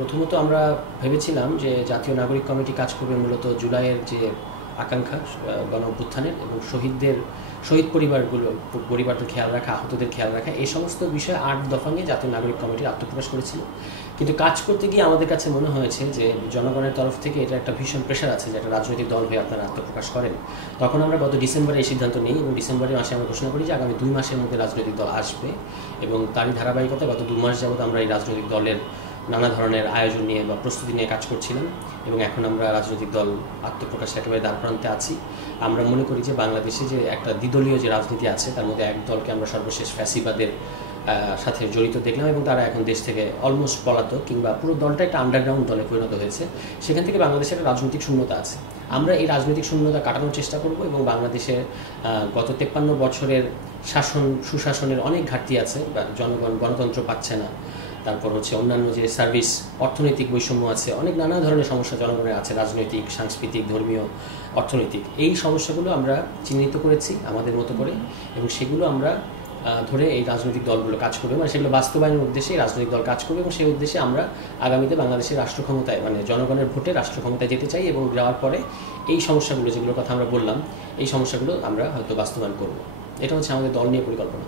প্রথমত আমরা ভেবেছিলাম যে জাতীয় নাগরিক কমিটি কাজ করবে মূলত জুলাইয়ের যে আকাঙ্ক্ষা গণ অভ্যুত্থানের এবং শহীদ পরিবারদের খেয়াল রাখা, আহতদের খেয়াল রাখা, এই সমস্ত বিষয়ে ৮ দফা নিয়ে জাতীয় নাগরিক কমিটি আত্মপ্রকাশ করেছিল। কিন্তু কাজ করতে গিয়ে আমাদের কাছে মনে হয়েছে যে জনগণের তরফ থেকে এটা একটা ভীষণ প্রেশার আছে যে একটা রাজনৈতিক দল হয়ে আপনারা আত্মপ্রকাশ করেন। তখন আমরা গত ডিসেম্বরে এই সিদ্ধান্ত নিই এবং ডিসেম্বরের মাসে আমরা ঘোষণা করি যে আগামী 2 মাসের মধ্যে রাজনৈতিক দল আসবে এবং তারই ধারাবাহিকতা গত 2 মাস যাবৎ আমরা এই রাজনৈতিক দলের নানা ধরনের আয়োজন নিয়ে বা প্রস্তুতি নিয়ে কাজ করছিলাম এবং এখন আমরা রাজনৈতিক দল আত্মপ্রকাশে একেবারে দ্বারপ্রান্তে আছি। আমরা মনে করি যে বাংলাদেশে যে একটা দ্বিদলীয় যে রাজনীতি আছে তার মধ্যে এক দলকে আমরা সর্বশেষ ফ্যাসিবাদের সাথে জড়িত দেখলাম এবং তারা এখন দেশ থেকে অলমোস্ট পলাতক কিংবা পুরো দলটা একটা আন্ডারগ্রাউন্ড দলে পরিণত হয়েছে। সেখান থেকে বাংলাদেশের একটা রাজনৈতিক শূন্যতা আছে। আমরা এই রাজনৈতিক শূন্যতা কাটানোর চেষ্টা করব এবং বাংলাদেশের গত 53 বছরের সুশাসনের অনেক ঘাটতি আছে, জনগণ গণতন্ত্র পাচ্ছে না, তারপর হচ্ছে অন্যান্য যে সার্ভিস, অর্থনৈতিক বৈষম্য আছে, অনেক নানা ধরনের সমস্যা জনগণের আছে, রাজনৈতিক, সাংস্কৃতিক, ধর্মীয়, অর্থনৈতিক। এই সমস্যাগুলো আমরা চিহ্নিত করেছি আমাদের মতো করে এবং সেগুলো আমরা ধরে এই রাজনৈতিক দলগুলো কাজ করবে, মানে সেগুলো বাস্তবায়নের উদ্দেশ্যে রাজনৈতিক দল কাজ করবে এবং সেই উদ্দেশ্যে আমরা আগামীতে বাংলাদেশের রাষ্ট্র ক্ষমতায়, মানে জনগণের ভোটে রাষ্ট্র ক্ষমতায় যেতে চাই এবং যাওয়ার পরে এই সমস্যাগুলো যেগুলোর কথা আমরা বললাম, এই সমস্যাগুলো আমরা হয়তো বাস্তবায়ন করব। এটা হচ্ছে আমাদের দল নিয়ে পরিকল্পনা।